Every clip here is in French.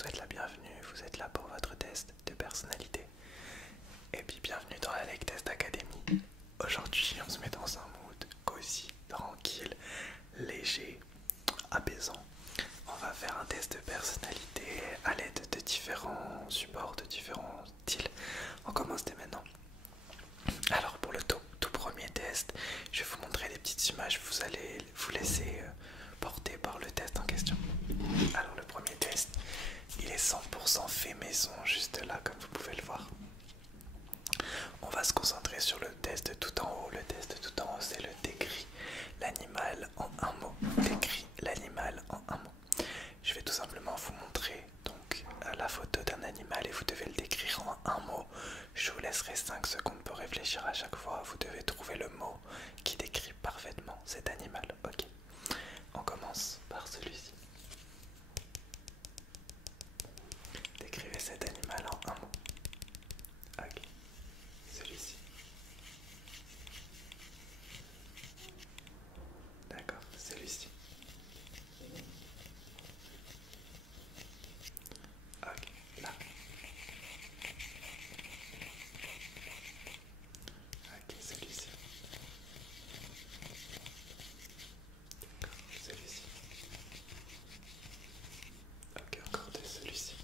souhaite la bienvenue, vous êtes là pour votre test de personnalité. Et puis bienvenue dans la Lake Test Academy. Aujourd'hui on se met dans un mood cosy, tranquille, léger, apaisant. On va faire un test de personnalité à l'aide de différents supports, de différents styles. On commence dès maintenant. Alors pour le tout premier test, je vais vous montrer des petites images, vous allez vous laisser porter par le test en question. Alors le premier test, il est 100% fait maison, juste là comme vous pouvez le voir. On va se concentrer sur le test tout en haut. Le test tout en haut, c'est le décrit l'animal en un mot. Décrit l'animal en un mot. Je vais tout simplement vous montrer donc la photo d'un animal et vous devez le décrire en un mot. Je vous laisserai 5 secondes pour réfléchir à chaque fois. Vous devez trouver le mot qui décrit parfaitement cet animal. Ok. On commence par celui-ci. Décrivez cet animal en un mot. Ok. Celui-ci. D'accord. Celui-ci. Ok. Là. Ok. Celui-ci. D'accord. Celui-ci. Ok. Encore deux. Celui-ci.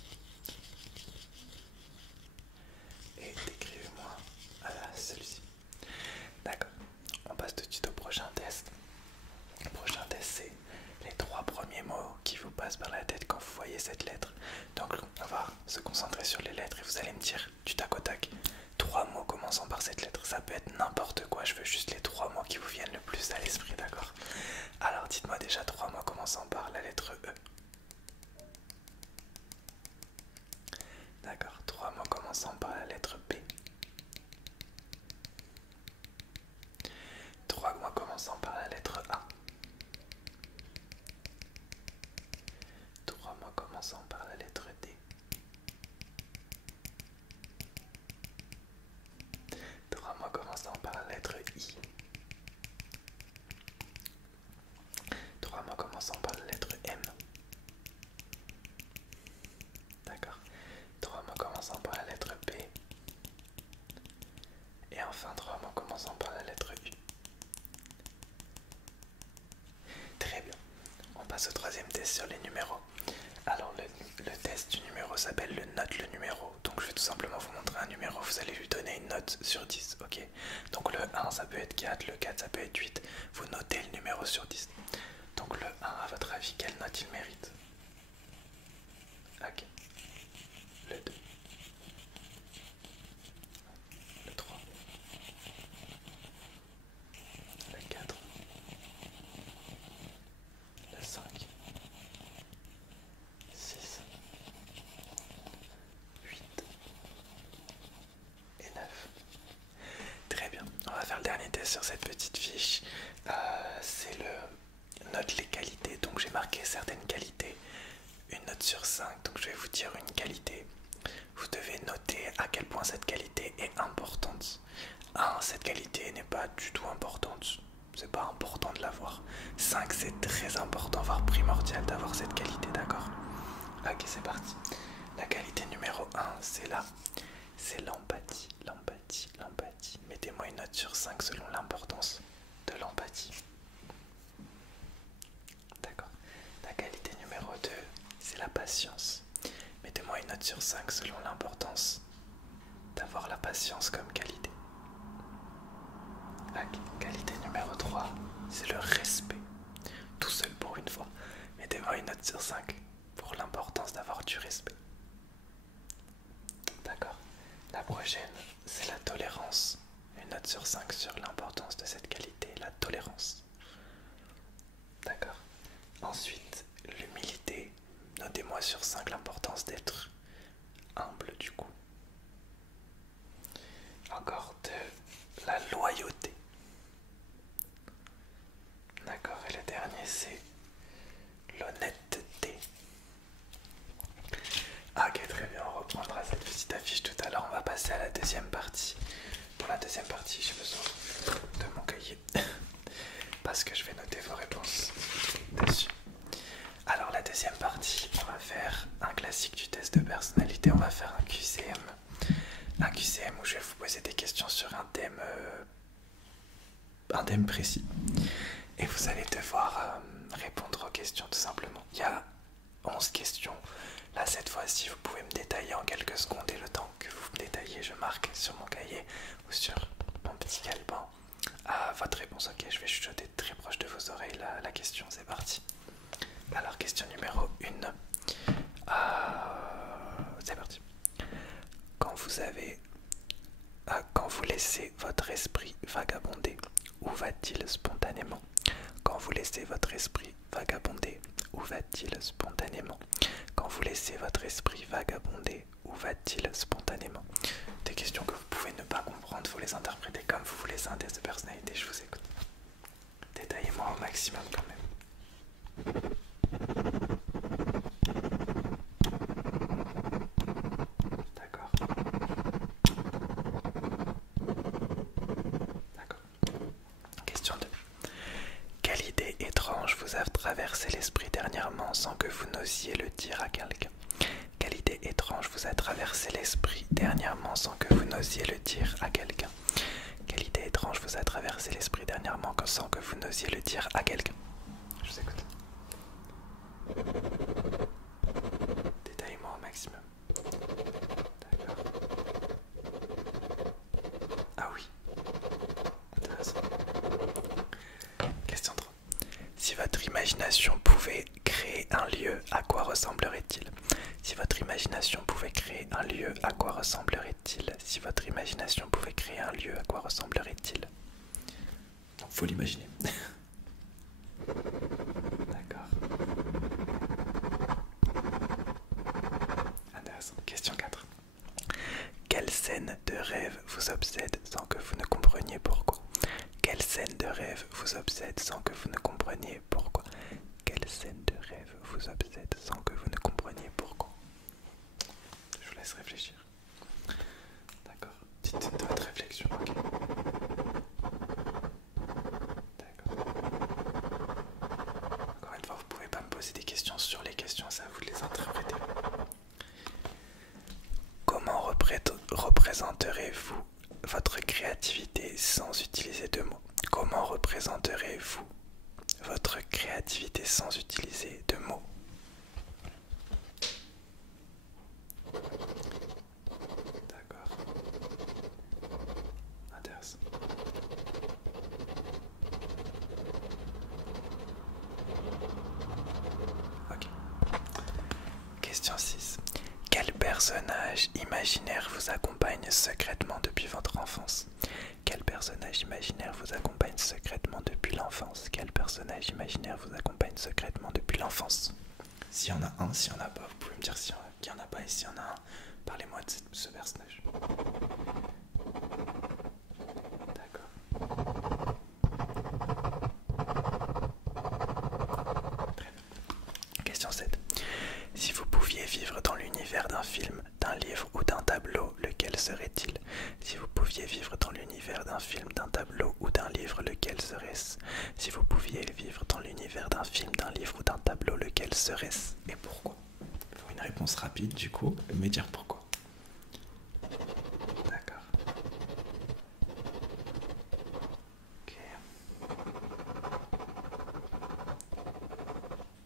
Et décrivez-moi celui-ci. D'accord. On passe tout de suite au prochain test. Le prochain test, c'est les 3 premiers mots qui vous passent par la tête quand vous voyez cette lettre. Donc on va se concentrer sur les lettres et vous allez me dire du tac au tac 3 mots commençant par cette lettre. Ça peut être n'importe quoi, je veux juste les 3 mots qui vous viennent le plus à l'esprit, d'accord? Alors dites-moi déjà 3 mots commençant par la lettre E. D'accord, 3 mots commençant par la lettre B. 3 mots commençant par la lettre A. 3 mots commençant par la lettre D. 3 mots commençant par la lettre I. 3 mots commençant par la lettre M. D'accord. 3 mots commençant par la lettre P. Et enfin 3 mots commençant par la lettre U. Très bien. On passe au troisième test sur les numéros. Alors le test du numéro s'appelle le note le numéro. Donc je vais tout simplement vous montrer un numéro, vous allez lui donner une note sur 10, ok? Donc le 1 ça peut être 4, le 4 ça peut être 8. Vous notez le numéro sur 10. Donc le 1, à votre avis, quelle note il mérite? Ok. Le 2. Le 3. Le 4. Le 5. 6. 8. Et 9. Très bien. On va faire le dernier test sur cette petite fiche. C'est le note les qualités. Donc j'ai marqué certaines qualités. Une note sur 5. Donc je vais vous dire une qualité. Vous devez noter à quel point cette qualité est importante. 1. Cette qualité n'est pas du tout importante. C'est pas important de l'avoir. 5. C'est très important, voire primordial d'avoir cette qualité, d'accord? Ok, c'est parti. La qualité numéro 1, c'est là. C'est l'empathie, l'empathie, l'empathie. Mettez-moi une note sur 5 selon l'importance de l'empathie. D'accord. La qualité numéro 2, c'est la patience. Mettez-moi une note sur 5 selon l'importance d'avoir la patience comme qualité. La qualité numéro 3, c'est le respect. Tout seul pour une fois. Mettez-moi une note sur 5 pour l'importance d'avoir du respect. D'accord. La prochaine, c'est la tolérance. Une note sur 5 sur l'importance de cette qualité, la tolérance. D'accord. Ensuite, l'humilité. Notez-moi sur 5 l'importance d'être humble du coup. Encore 2, la loyauté. D'accord. Et le dernier, c'est l'honnêteté. Ok, très bien, on reprendra cette petite affiche tout à l'heure. On va passer à la deuxième partie. Pour la deuxième partie, j'ai besoin de mon cahier parce que je vais noter vos réponses dessus. Alors la deuxième partie, on va faire un classique du test de personnalité, on va faire un QCM. Un QCM où je vais vous poser des questions sur un thème précis. Et vous allez devoir répondre aux questions tout simplement. Il y a 11 questions. Là cette fois-ci vous pouvez me détailler en quelques secondes et le temps que vous me détaillez je marque sur mon cahier ou sur mon petit calepin votre réponse. Ok, je vais chuchoter très proche de vos oreilles la question, c'est parti. Alors question numéro 1. C'est parti. Quand vous laissez votre esprit vagabonder, où va-t-il spontanément? Quand vous laissez votre esprit vagabonder, où va-t-il spontanément? Quand vous laissez votre esprit vagabonder, où va-t-il spontanément? Des questions que vous pouvez ne pas comprendre, vous les interprétez comme vous voulez, c'est un test de personnalité, je vous écoute. Détaillez-moi au maximum quand même. D'accord. D'accord. Question 2. Quelle idée étrange vous a traversé l'esprit dernièrement sans que vous n'osiez le dire à quelqu'un? Quelle idée étrange vous a traversé l'esprit dernièrement sans que vous n'osiez le dire à quelqu'un? Quelle idée étrange vous a traversé l'esprit dernièrement sans que vous n'osiez le dire à quelqu'un? Je vous écoute. Détaillez-moi au maximum. D'accord. Ah oui. Intéressant. Question 3. Si votre imagination pouvait créer un lieu, à quoi ressemblerait-il? Si votre imagination pouvait créer un lieu, à quoi ressemblerait-il? Si votre imagination pouvait créer un lieu, à quoi ressemblerait-il? Faut l'imaginer. D'accord. Intéressant. Question 4. Quelle scène de rêve vous obsède sans que vous ne compreniez pourquoi? Quelle scène de rêve vous obsède sans que vous ne compreniez pourquoi? Quelle scène de rêve vous obsède sans que vous ne compreniez pourquoi? Je vous laisse réfléchir. D'accord. Dites de votre réflexion. Ok. D'accord. Encore une fois, vous pouvez pas me poser des questions sur les questions, ça vous de les interpréter. Comment représenterez-vous votre créativité sans utiliser de mots? Comment représenterez-vous votre créativité sans utiliser de mots? D'accord. Intéressant. Ok. Question 6. Quel personnage imaginaire vous accompagne secrètement depuis votre enfance? Quel personnage imaginaire vous accompagne secrètement depuis l'enfance? Quel personnage imaginaire vous accompagne secrètement depuis l'enfance? S'il y en a un, s'il n'y en a pas, vous pouvez me dire s'il n'y en a pas, et s'il y en a un, parlez-moi de ce personnage. D'accord. Très bien. Question 7. Si vous pouviez vivre dans l'univers d'un film, d'un livre ou d'un tableau, lequel serait-il? Si vous pouviez vivre dans l'univers d'un film, d'un tableau ou d'un livre, lequel serait-ce? Si vous pouviez vivre dans l'univers d'un film, d'un livre ou d'un tableau, lequel serait-ce? Et pourquoi? Il faut une réponse rapide du coup, me dire pourquoi. D'accord. Ok.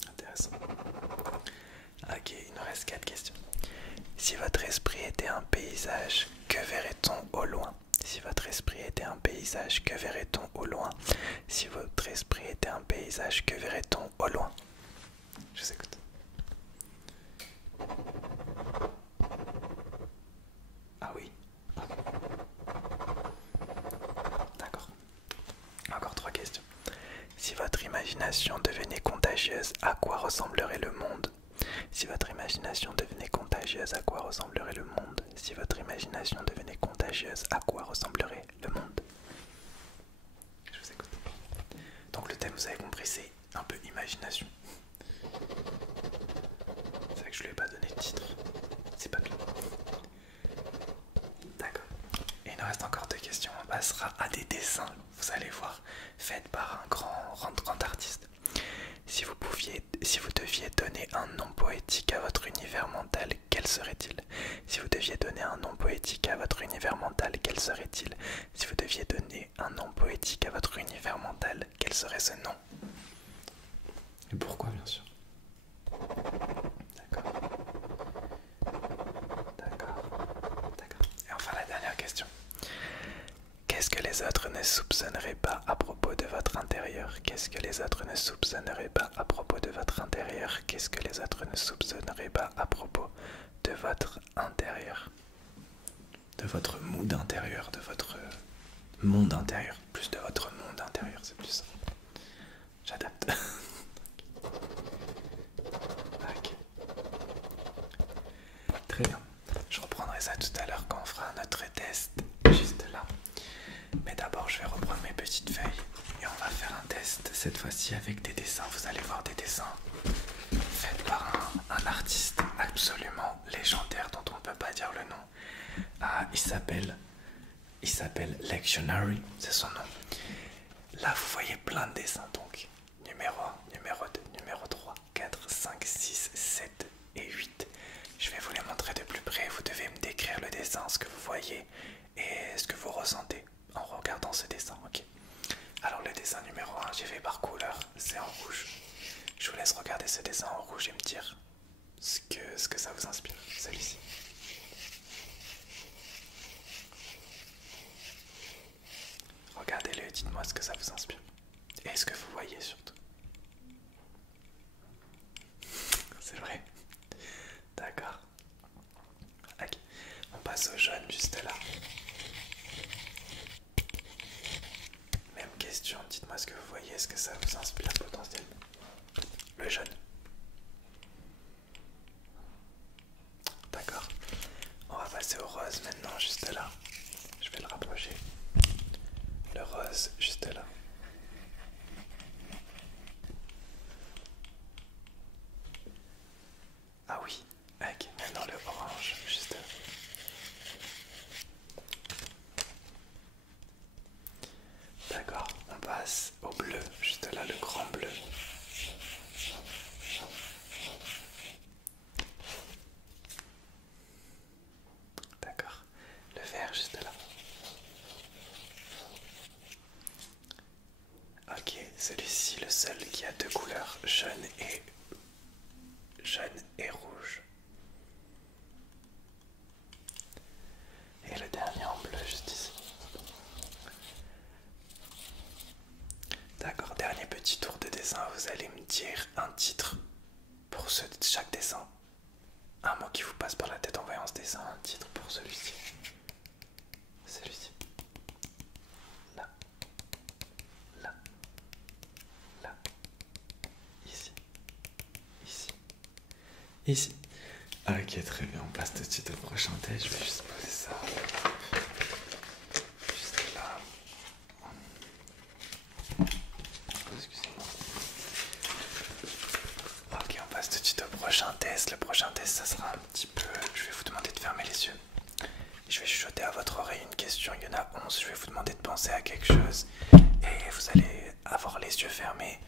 Intéressant. Ok, il nous reste 4 questions. Si votre esprit était un paysage, que verrait-on au loin? Si votre esprit était un paysage, que verrait-on au loin? Si votre esprit était un paysage, que verrait-on au loin? Je vous écoute. Ah oui. D'accord. Encore 3 questions. Si votre imagination devenait contagieuse, à quoi ressemblerait le monde? Si votre imagination devenait contagieuse, à quoi ressemblerait le monde? Si votre imagination devenait contagieuse, à quoi ressemblerait le monde? Je vous écoute. Donc le thème, vous avez compris, c'est un peu imagination. C'est vrai que je lui ai pas donné de titre. C'est pas bien. D'accord. Et il nous reste encore 2 questions. On passera à des dessins, vous allez voir, faits par un grand artiste. Si vous deviez donner un nom poétique à votre univers mental, quel serait-il? Si vous deviez donner un nom poétique à votre univers mental, quel serait-il? Si vous deviez donner un nom poétique à votre univers mental, quel serait ce nom? Et pourquoi, bien sûr? D'accord. D'accord. D'accord. Et enfin la dernière question. Qu'est-ce que les autres ne soupçonneraient pas à propos de votre intérieur? Qu'est-ce que les autres ne soupçonneraient pas à propos de votre intérieur? Qu'est-ce que les autres ne soupçonneraient pas à propos de votre intérieur? De votre mood intérieur, de votre monde intérieur. Plus de votre monde intérieur, c'est plus ça. J'adapte. Ok. Très bien. Je reprendrai ça tout à l'heure quand on fera notre test juste là. Mais d'abord, je vais reprendre mes petites feuilles et on va faire un test. Cette fois-ci avec des dessins. Vous allez voir des dessins faits par un artiste absolument légendaire dont on ne peut pas dire le nom. Il s'appelle Lectionary, c'est son nom. Là, vous voyez plein de dessins. Donc, numéro 1, numéro 2, numéro 3, 4, 5, 6, 7 et 8. Je vais vous les montrer de plus près. Vous devez me décrire le dessin, ce que vous voyez et ce que vous ressentez en regardant ce dessin. Ok. Alors le dessin numéro 1, j'ai fait par couleur, c'est en rouge. Je vous laisse regarder ce dessin en rouge et me dire ce que ça vous inspire, celui-ci. Regardez-le et dites-moi ce que ça vous inspire. Et ce que vous voyez surtout. C'est vrai. D'accord. Ok. On passe au jaune juste là. Même question, dites-moi ce que vous voyez, ce que ça vous inspire potentiellement. Le jaune. D'accord. On va passer au rose maintenant, juste là. Je vais le rapprocher. Le rose, juste là. Ah oui, ok, maintenant le orange, juste là. D'accord, on passe au bleu, juste là, le grand bleu. D'accord, le vert juste là. Ok, celui-ci, le seul qui a deux couleurs, jaune et rouge. Et le dernier en bleu juste ici. D'accord, dernier petit tour de dessin, vous allez me dire un titre pour chaque dessin. Un mot qui vous passe par la tête en voyant ce dessin, un titre pour celui-ci. Celui-ci. Là. Là. Là. Ici. Ici. Ici. Ok, très bien, on passe tout de suite au prochain test. Je vais juste poser ça. Juste là. Excusez-moi. Ok, on passe tout de suite au prochain test. Le prochain test, ça sera un petit peu... Je vais vous demander de fermer les yeux. Je vais chuchoter à votre oreille une question. Il y en a 11. Je vais vous demander de penser à quelque chose. Et vous allez avoir les yeux fermés.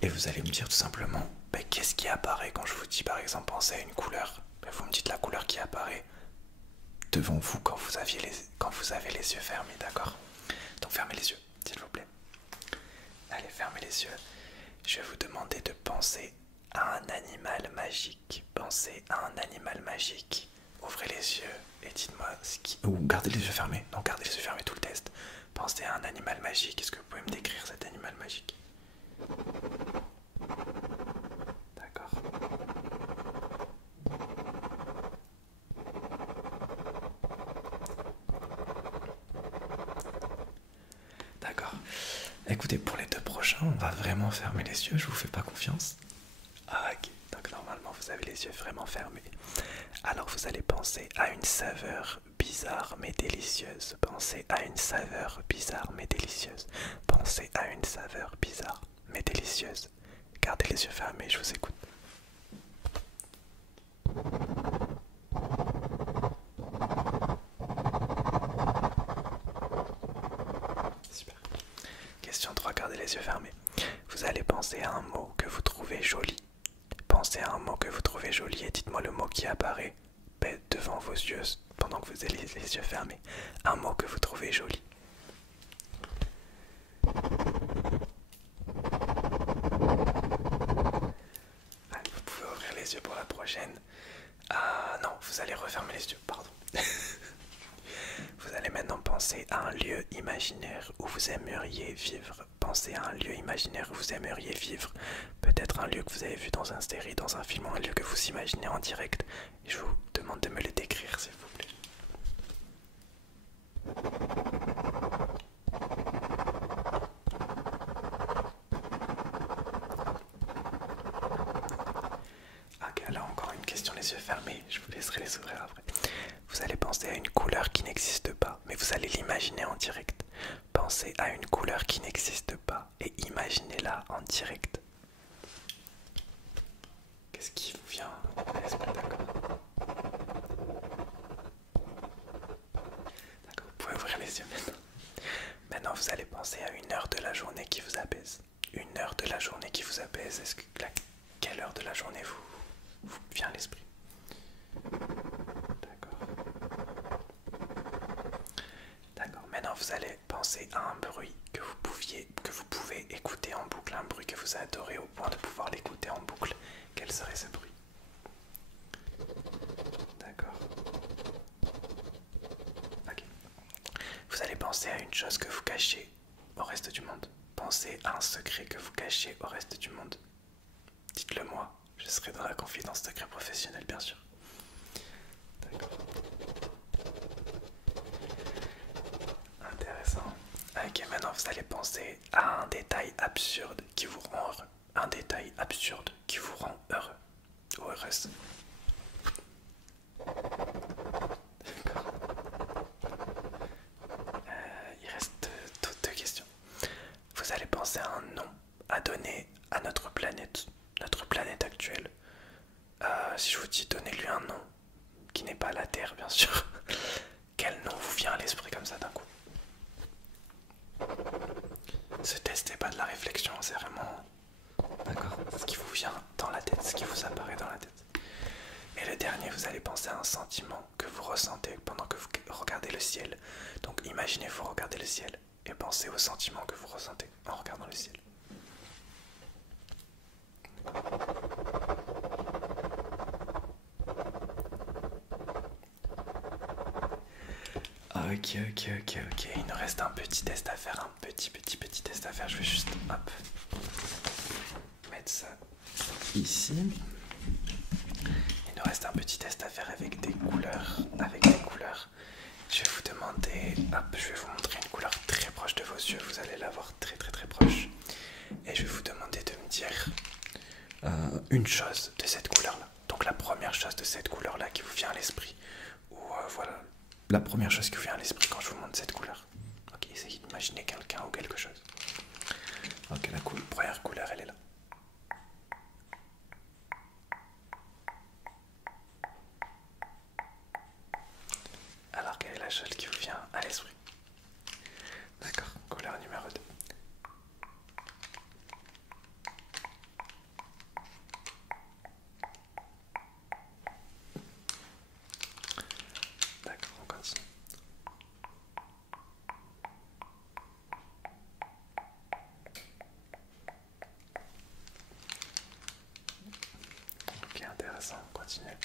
Et vous allez me dire tout simplement qu'est-ce qui apparaît quand je vous dis par exemple penser à une couleur. Vous me dites la couleur qui apparaît devant vous quand vous avez les yeux fermés, d'accord? Donc fermez les yeux, s'il vous plaît. Allez, fermez les yeux. Je vais vous demander de penser à un animal magique. Pensez à un animal magique. Ouvrez les yeux et dites-moi ce qui... Ou gardez les yeux fermés. Non, gardez les yeux fermés tout le test. Pensez à un animal magique. Est-ce que vous pouvez me décrire cet animal magique? D'accord. D'accord. Écoutez, pour les deux prochains, on va vraiment fermer les yeux. Je vous fais pas confiance. Ah, ok. Donc normalement, vous avez les yeux vraiment fermés. Alors vous allez penser à une saveur bizarre mais délicieuse. Pensez à une saveur bizarre mais délicieuse. Pensez à une saveur bizarre mais délicieuse. Gardez les yeux fermés, je vous écoute. Super. Question 3, gardez les yeux fermés. Vous allez penser à un mot que vous trouvez joli. Pensez à un mot que vous trouvez joli et dites-moi le mot qui apparaît devant vos yeux pendant que vous avez les yeux fermés. Un mot que vous trouvez joli. Allez, vous pouvez ouvrir les yeux pour la prochaine. Ah non, vous allez refermer les yeux, pardon. Vous allez maintenant penser à un lieu imaginaire où vous aimeriez vivre. Pensez à un lieu imaginaire où vous aimeriez vivre. Peut-être un lieu que vous avez vu dans une série, dans un film, ou un lieu que vous imaginez en direct. Et je vous demande de me le décrire, s'il vous plaît. Ok, là encore une question, les yeux fermés. Je vous laisserai les ouvrir après. Vous allez penser à une couleur qui n'existe pas, mais vous allez l'imaginer en direct. Pensez à une couleur qui n'existe pas et imaginez-la en direct. Qu'est-ce qui vous vient à l'esprit, d'accord? D'accord, vous pouvez ouvrir les yeux maintenant. Maintenant, vous allez penser à une heure de la journée qui vous apaise. Une heure de la journée qui vous apaise. Est-ce que quelle heure de la journée vous vient à l'esprit? D'accord, maintenant vous allez penser à un bruit que vous pouvez écouter en boucle, un bruit que vous adorez au point de pouvoir l'écouter en boucle. Quel serait ce bruit? D'accord. Ok. Vous allez penser à une chose que vous cachez au reste du monde. Pensez à un secret que vous cachez au reste du monde. Dites-le moi, je serai dans la confidence secret professionnel, bien sûr. D'accord. Intéressant. Ok, maintenant vous allez penser à un détail absurde qui vous rend heureux. Un détail absurde qui vous rend heureux ou heureuse. D'accord. Il reste deux questions. Vous allez penser à un nom à donner à notre planète actuelle. Si je vous dis donnez-lui un nom qui n'est pas la Terre, bien sûr, quel nom vous vient à l'esprit comme ça d'un coup? Ce test n'est pas de la réflexion, c'est vraiment, d'accord, ce qui vous vient dans la tête, ce qui vous apparaît dans la tête. Et le dernier, vous allez penser à un sentiment que vous ressentez pendant que vous regardez le ciel. Donc imaginez-vous regarder le ciel et pensez au sentiment que vous ressentez en regardant le ciel. Ok, il nous reste un petit test à faire, un petit test à faire. Je vais juste, hop, mettre ça ici. Il nous reste un petit test à faire avec des couleurs, Je vais vous demander, hop, je vais vous montrer une couleur très proche de vos yeux. Vous allez la voir très proche. Et je vais vous demander de me dire une chose de cette couleur-là. Donc la première chose de cette couleur-là qui vous vient à l'esprit. Ou voilà, la première chose qui vous vient à l'esprit quand je vous montre cette couleur. Ok, essayez d'imaginer quelqu'un ou quelque chose. Ok, la première couleur, elle est là. Alors, quelle est la chose qui vous vient à l'esprit? D'accord, couleur numéro 2. D'accord, on continue. Ok, intéressant, on continue.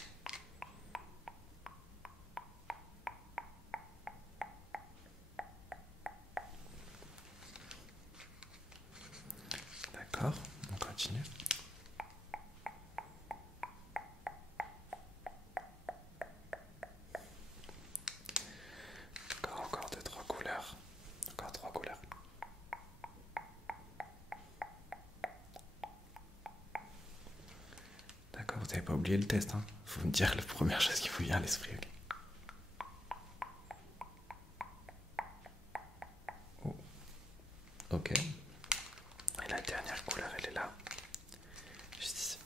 D'accord, on continue. Encore deux, trois couleurs. Encore trois couleurs. D'accord, vous n'avez pas oublié le test, hein? Faut me dire la première chose qui vous vient à l'esprit, ok? Oh. Ok. Et la dernière couleur, elle est là. Juste ici.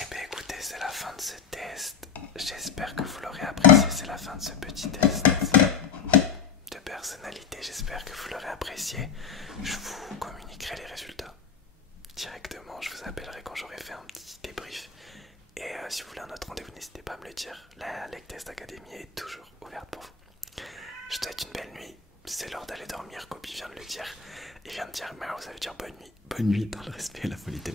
Eh bien écoutez, c'est la fin de ce test. J'espère que vous l'aurez apprécié. C'est la fin de ce petit test de personnalité. J'espère que vous l'aurez apprécié. Je vous communiquerai vient de dire miaou, ça veut dire bonne nuit. Bonne nuit dans le respect et la politesse.